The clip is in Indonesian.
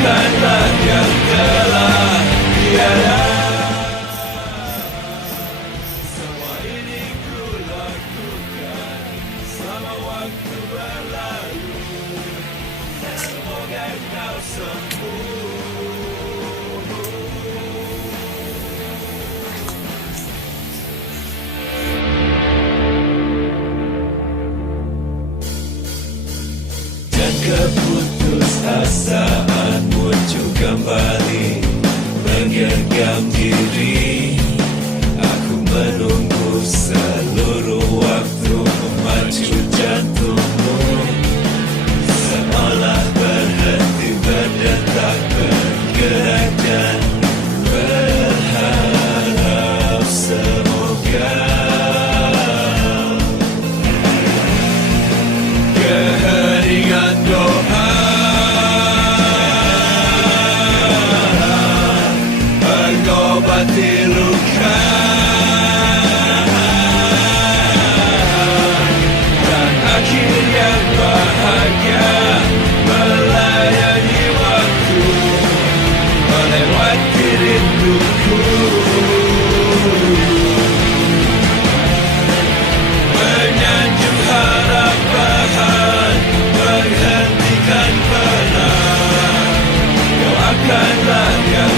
Doakanlah yang telah tiada. Semua ini ku lakukan selama waktu berlalu. Semoga kau sembuh. Dan keputusasaan muncul kembali menggenggam diri. Aku menunggu seluruh waktu memacu jantungmu, seolah berhenti berdetak, bergerak dan berharap semoga keheringan doa mengobati luka, dan akhir yang bahagia melayani waktu, melewati rinduku, menyanjung harapan, menghentikan pernah. Doakanlah yang